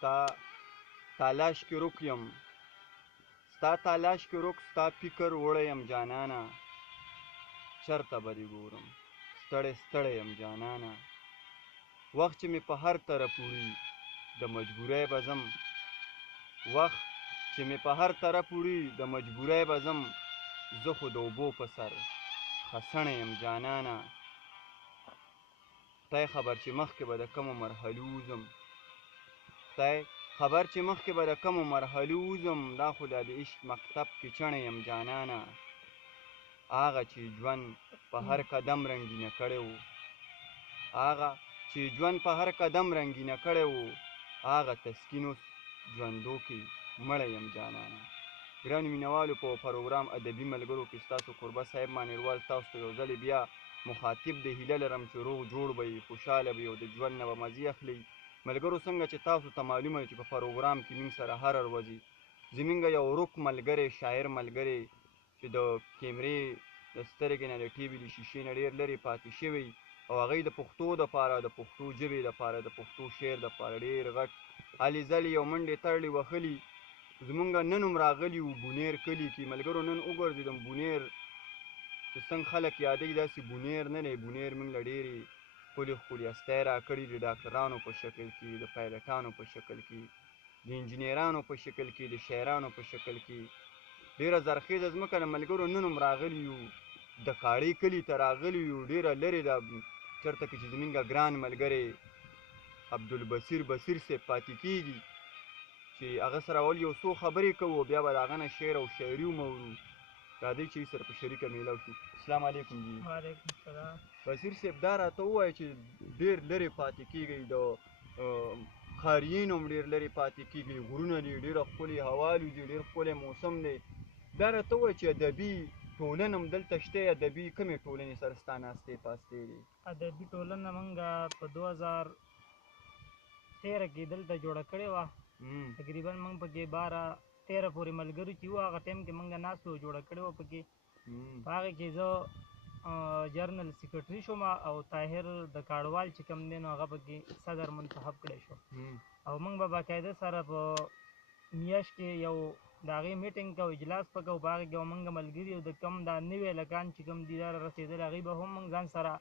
ستا تالاش کې روک یم ستا تالاش کې روک ستا فکر وړی یم جانانه چرته به دې ګورم ستړی ستړی یم جانانه وخت چې مې په هر طرف وړي د مجبورۍ به ځم وخت چې مې په هر طرف وړي د مجبورۍ به ځم زه خو د اوبو په سر خسنه یم جانانه خدای خبر چې مخکې به د کومو مرحلو وځم خدای خبر چې مخکې به د کومو مرحلو وځم دا خو دا د عشق مکتب کې چڼې یم جانانه هغه چې ژوند په هر قدم رنګینه کړی و هغه چې ژوند په هر قدم رنګینه کړی و هغه تسکین اوس ژوندو کې مړی یم جانانه ګرانو مینهوالو په پروګرام ادبي ملګرو کې ستاسو قربت صاحب مانیروال تاسو ته یو ځلې بیا مخاطب د هیله لرم چې روغ جوړ به یې خوشحاله به یې او د ژوند نه به مزې اخلئ ملګرو څنګه چې تاسو ته معلومه ده چې په پروګرام کې موږ سره هره ورځې زموږ یو ورک ملګری شاعر ملګری چې د کیمرې د سترګې نه د ټي وي د شیشې نه ډېر لرې پاتې شوی او هغوی د پښتو دپاره د پښتو ژبې دپاره د پښتو شعر دپاره ډېر غټ هلې ځلې یو منډې تړلې وهلي زمونږ نن هم راغلي وو بونیر کلي کې ملګرو نن وګرځېدم بونیر چې څنګه خلک یادوي داسې بونیر نه دی بونیر موږ له ډېرې ښکلې ښکلې هستۍ راکړي د ډاکټرانو په شکل کې د پایلټانو په شکل کې د انجینرانو په شکل کې د شاعرانو په شکل کې ډېره زرخیزه ځمکه د ملګرو نن هم راغلي یو د کاړې کلي ته راغلي یو ډېره لرې ده چېرته کې چې زموږ ګران ملګری عبدالبصیر بصیر صاحب پاتې کېږي چې هغه سره اول یو څو خبرې کوو بیا به د هغه نه شعر او شاعري هم اورو راځئ چې سره په شریکه میلاو شو السلام علیکم جی وعلیکم السلام بصیر صاحب دا راته ووایه چې ډېر لرې پاتې کېږئ د ښاریین هم ډېر لرې پاتې کېږئ غرونه دي ډېره ښکلې هوا دي ډېر ښکلی موسم دی دا راته ووایه چې ادبي ټولنه هم دلته شته ادبي کومې ټولنې سره ستا ناستې پاستې دي ادبي ټولنه موږ په 2013 کې دلته جوړه کړې وه تقریبا موږ پکې 12-13 پورې ملګري چې وو هغه ټایم کې موږ ناست وو جوړه کړې وه پکې په هغې کې زه جرنل سیکرټري شوم او طاهر د کاړوال چې کوم دی نو هغه پکې صدر منتخب کړی شو او موږ به باقاعده سره په میاشت کې یو د هغې میټینګ کوو اجلاس به کوو په هغې کې به موږ ملګري او د کوم دا نوي هلکان چې کوم دي دا رسېدل هغوی به هم موږ ځان سره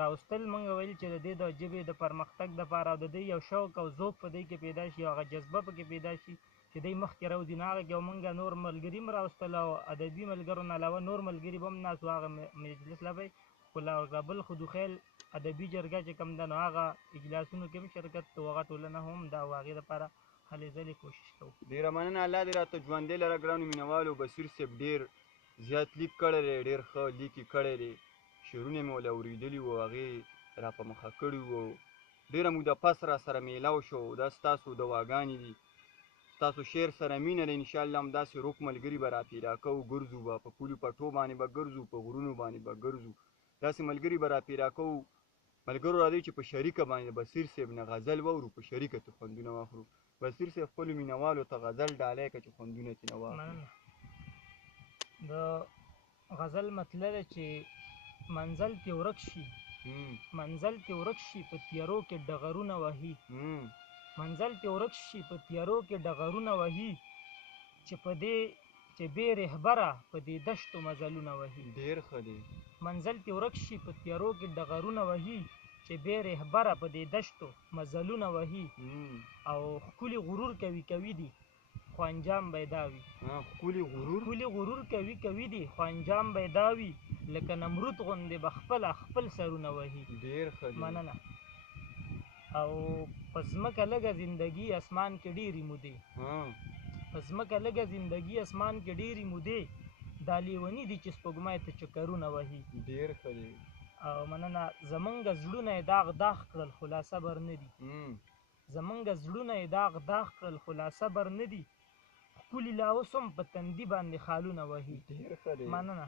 راوستل موږ ویل چې د دې د ژبې د پرمختګ دپاره او د دې یو شوق او ذوق په دې کې پیدا شي او هغه جذبه پکې پیدا شي چې دی مخکې راوځي نو هغه کې موږ نور ملګري هم راوستل او ادبي ملګرو نه علاوه نور ملګري به هم ناست وو هغه مجلس لا به خو لا بل خودوخیل ادبي جرګه چې کوم ده نو هغه اجلاسونو کې هم شرکت کوو هغه ټولنه هم دا و هغې دپاره هلې ځلې کوشش کوو ډېره مننه الله دې راته ژوندی لره ګرانو مینهوالو بصیر صاحب ډېر زیات لیک کړی دی ډېر ښه لیک یې کړی دی شعرونه مې ولې اورېدلي وو هغې را په مخه کړي وو ډېره موده پس را سره میلاو شو دا ستاسو دواګانې دي ستاسو شعر سره مینه ده انشاءالله همداسې روک ملګري به را پیدا کوو ګرځو به په پولو پټو باندې به ګرځو په غرونو باندې به ګرځو داسې ملګري به را پیدا کوو ملګرو راځئ چې په شریکه باندې بصیر صاحب نه غزل واورو په شریکه ترې خوندونه واخلو بصیر صاحب خپلو مینهوالو ته غزل ډالۍ که چې خوندونه ترېنه واخلو د غزل مطلب دی چې منزل تې ورک شي منزل تې ورک شي په تیارو کې ډغرونه وهي منزل تې ورک شي په تیارو کې ډغرونه وهي چې په دې چې بې رهبره په دې دشتو مزلونه وهي ډېر ښه دی منزل تې ورک شي په تیارو کې ډغرونه وهي چې بې رهبره په دې دشتو مزلونه وهي او ښکلي غرور کوي دي خو انجام به یې دا وي ښکلي غرور کوي دي خو انجام به یې دا وي لکه نمرود غوندې به خپل سرونه وهي ډېر ښه دی مننه او په ځمکه لږه زندګي اسمان کې ډېرې مودې په ځمکه لږه زندګي اسمان کې ډېرې مودې دا لیوني دي چې سپوږمۍ ته چکرونه وهي ډېر ښه دی او مننه زمونږ زړونه یې داغ کړل خو لا صبر نه دي زمونږ زړونه یې داغ کړل خو لا صبر نه دي ښکلي لا اوس هم په تندي باندې خالونه وهي ډېر ښه دی مننه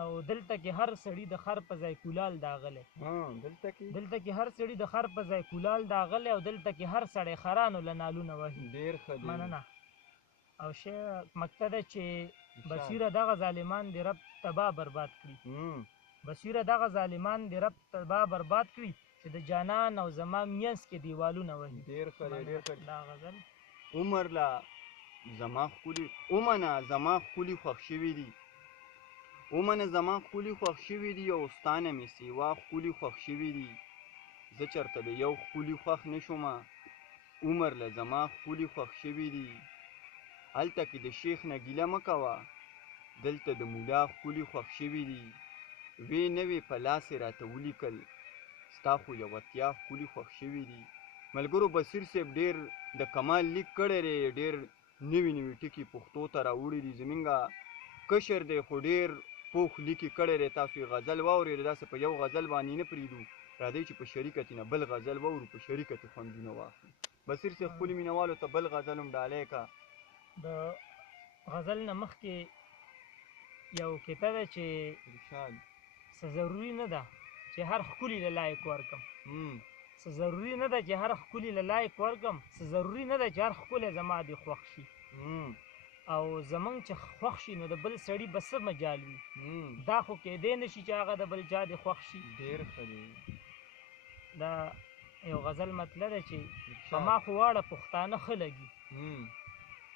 او دلته کې هر سړي د خر په ځای کولال داغلی دلته کې هر سړي د خر په ځای کولال داغلی او دلته کې هر سړی خرانو له نالونه وهي ډېر ښه دی مننه او شعر مکته ده چې بصیره دغه ظالمان دې رب تباه برباد کړي بصیره دغه ظالمان دې رب تباه برباد کړي چې د جانان او زما منځ کې دیوالونه وهي. ډېر ښه دی، ډېر ښه دی. دا غزل عمر لا زما ښکلي ومنه زما ښکلي خوښ شوي دي، ومنه زما ښکلي خوښ شوي دي او ستا نه مې سیوا ښکلي خوښ شوي دي. زه چېرته د یو ښکلي خوښ نه شومه، عمر له زما ښکلي خوښ شوي دي. هلته کې د شیخ نه ګیله مه کوه، دلته د مولا ښکلي خوښ شوي دي. وې نه وې په لاس یې راته ولیکل، ستا خو یو اتیا ښکلي خوښ شوي دي. ملګرو بصیر صاحب ډېر د کمال لیک کړی دی، ډېر نوي نوي ټکي پښتو ته راوړي دي. زمونږ کشر دی خو ډېر پوخ لیکي کړی دی. تاسو یې غزل واورېد، داسې په یو غزل باندې نه پرېږدو، راځئ چې په شریکه ترېنه بل غزل واورو، په شریکه ترې خوندونه واخلو. بصیر صاحب خپلو مینهوالو ته بل غزل هم ډالۍ که. د غزل نه مخکې یو کیته ده چې ارشاد څه ضروري نه ده چې هر ښکلي له لایق ورکم، څه ضروري نه ده چې هر ښکلي له لایق ورکم، څه ضروري نه ده چې هر ښکلی زما دې خوښ شي. او زمونږ چې خوښ شي نو د بل سړي به څه مجال وي، دا خو کیدی نه شي چې هغه د بل چا دې خوښ شي. ډېر ښه دی. دا یو غزل مطلب ده چې په ما خو واړه پښتانه ښه لګي،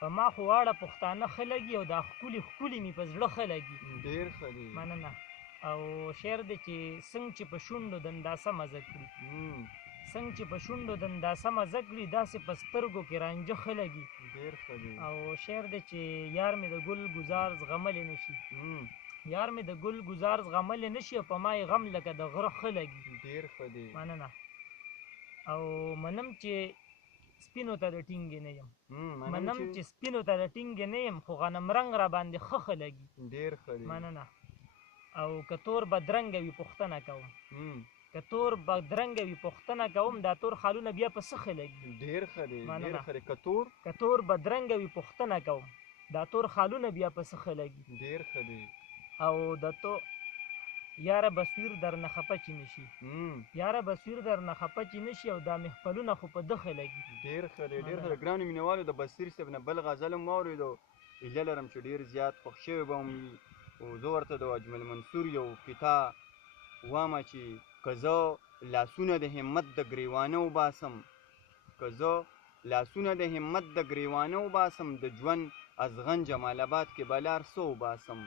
په ما خو واړه پښتانه ښه لګي او دا ښکلي ښکلي مې په زړه ښه لګي. ډېر ښه دی. مننه. او شعر دی چې څنګه چې په شونډو دنداسه مزه کړي، څنګه چې په شونډو دنداسه مزه کړي، داسې په سترګو کې رانجه ښه لګي. ډېر ښه دی. او شعر دی چې یار مې د ګل ګزار زغملی نه شي، یار مې د ګل ګزار زغملی نه شي او په ما یې غم لکه د غره ښه لګي. ډېر ښه دی. مننه. او منم چې سپینو ته د ټینګې نه یم، منم چې سپینو ته د ټینګې نه یم، خو غنم رنګ را باندې ښه لګي. ډېر ښه دی. مننه. او که تور بدرنګه وي پوښتنه کوم، که تور بدرنګه وي پوښتنه کوم، دا تور خالونه بیا په څه ښه لګي. ډېر ښه دی. ډېر ښه دی. که تور بدرنګه وي پوښتنه کوم، دا تور خالونه بیا په څه ښه لګي. ډېر ښه دی. او د تو یاره بصیر در نه خفه چې نشي، یاره بصیر در نه خفه چې نشي او دا محفلونه خو په ده ښه لګي. ډېر ښه دی. ډېر ښه دی. ګرانو مینهوالو د بصیر صاحب نه بل غزل هم واورېدو، هیله لرم چې ډېر زیات خوښ شوی به هم وي. او زه ورته د اجمل منصور یو قطعه وامه چې که زه لاسونه د همت د ګریوانه وباسم، که زه لاسونه د همت د ګریوانه وباسم، د ژوند از غن جمال آباد کې به لار څه وباسم.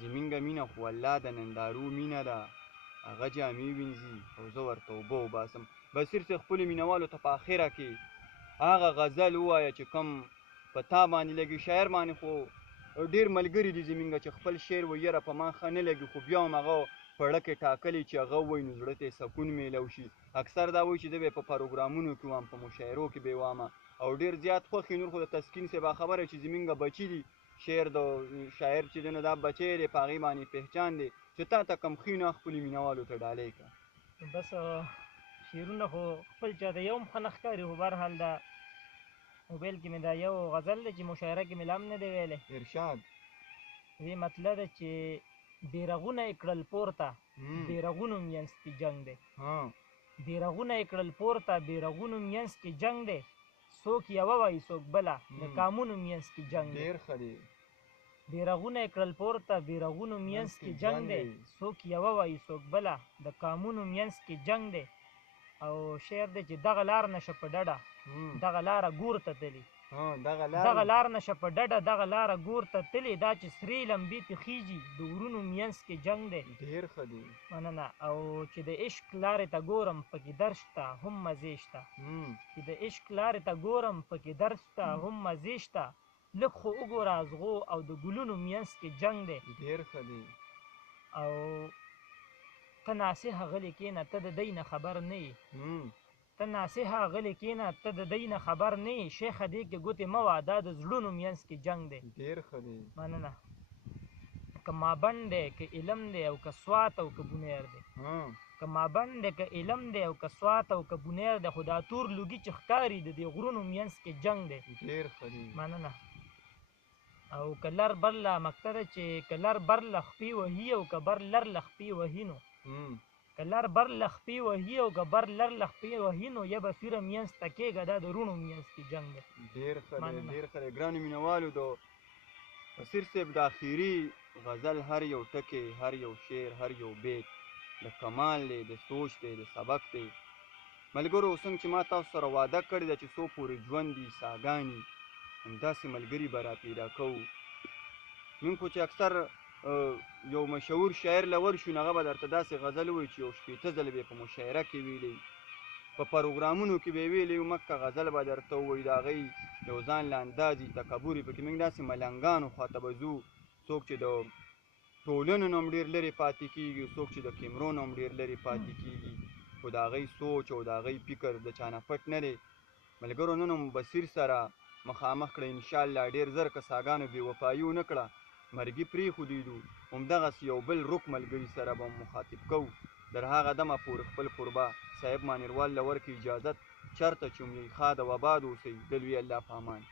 زمونږ مینه خو الله د نندارو مینه ده، هغه جامې وینځي او زه ورته اوبه وباسم. بصیر صاحب خپلو مینهوالو ته په اخره کې هغه غزل ووایه چې کوم په تا باندې لګي. شاعر باندې خو ډېر ملګري دي زمونږ چې خپل شعر وایي یاره په ما ښه نه لګي، خو بیا هم هغه پړه کې ټاکلی چې هغه ووایي نو زړه ته یې سکون میلو شي. اکثر دا وایي چې زه به یې په پروګرامونو کې وایم، په مشاعرو کې به یې وامه او ډېر زیات خوښ یې. نور خو د تسکین صاحب خبره چې زمونږ بچي دي، شعر د شاعر چې دی نو دا بچی دی، په هغې باندې پهچان دی. چې تا ته کوم ښي نه خپلو مینهوالو ته ډالۍ کړه. بس شعرونه خو خپل چا ته یو هم ښه نه ښکاري، خو بهرحال دا موبایل کې مې دا یو غزل دی چې مشاعره کې مې لا هم نه دی ویلی. ارشاد. دې مطلب ده چې بیرغونه یې کړل پورته، بیرغونو منځ کې جنګ دی، بیرغونه یې کړل پورته، بیرغونو منځ کې جنګ دی، څوک یوه وایي څوک بله، د قامونو منځ کې جنګ دی. ډېر ښه دی. بیرغونه یې کړل پورته، بیرغونو منځ کې جنګ دی، څوک یوه وایي څوک بله، د قامونو منځ کې جنګ دی. او شعر دی چې دغه لار نشه په ډډه، دغه لاره ګور ته تلي، دغه لار نشه په ډډه، دغه لاره ګور ته تلي، دا چې سرې لمبې پې خیږي د ورونو منځ کې جنګ دی. ډېر ښه دی. مننه. او چې د عشق لارې ته ګورم پکې درد شته هم مزې شته، چې د عشق لارې ته ګورم پکې درد شته هم مزې شته، لږ خو وګوره ازغو او د ګلونو منځ کې جنګ دی. ډېر ښه دی. او ته ناصحه غلې کښېنه، ته د دی نه خبر نه یې، ته ناصحه غلې کښېنه، ته د دی نه خبر نه یې، شیخه دې کې ګوتې مه وه، دا د زړونو منځ کې جنګ دی. ډېر ښه دی. مننه. که مابند دی که علم دی او که سوات او که بونیر دی، که مابند دی که علم دی او که سوات او که بونیر دی، خو دا تور لوګي چې ښکاري د دې غرونو منځ کې جنګ دی. ډېر ښه دی. مننه. او که لر بر له مقته ده چې که لر بر له خپې وهي او که بر لر له خپې وهي نو، که لر بر له خپې وهي او که بر لر له خپې وهي نو، یا به سوره منځ ته کېږه، دا د روڼو منځ کې جنګ دی. ډېر ښه دی. ډېر ښه دی. ګرانو مینهوالو د بصیر صاحب د اخري غزل هر یو ټکی، هر یو شعر، هر یو بیت د کمال دی، د سوچ دی، د سبق دی. ملګرو څنګه چې ما تاسو سره وعده کړې ده چې څو پورې ژوند دي ساګانې، همداسې ملګري به را پیدا کوو. موږ خو چې اکثر یو مشهور شاعر له ورشو نو هغه به درته داسې غزل ووایي چې یو شپېته ځله به یې په مشاعره کې ویلی، په پروګرامونو کې به یې ویلی مکه غزل به درته ووایي، د هغې یو ځان له اندازې تکبر وي پکې. موږ داسې ملنګانو خواته به ځو، څوک چې د ټولنو نه هم ډېر لرې پاتې کېږي، څوک چې د کیمرو نه هم ډېر لرې پاتې کېږي، خو د هغې سوچ او د هغې فکر د چا نه پټ نه دی. ملګرو نن هم بصیر سره مخامخ کړه انشاءالله. ډېر زر که ساګانو بې وفایي ونه کړه، مرګي پرېښودیدو، همدغسې یو بل رک ملګري سره به مخاطب کوو. در هغه دمه پورې خپل قربا صاحب مانیروال له ورکړي اجازت، چېرته چې هم یې ښاد او آباد اوسئ. د لوی الله په امان.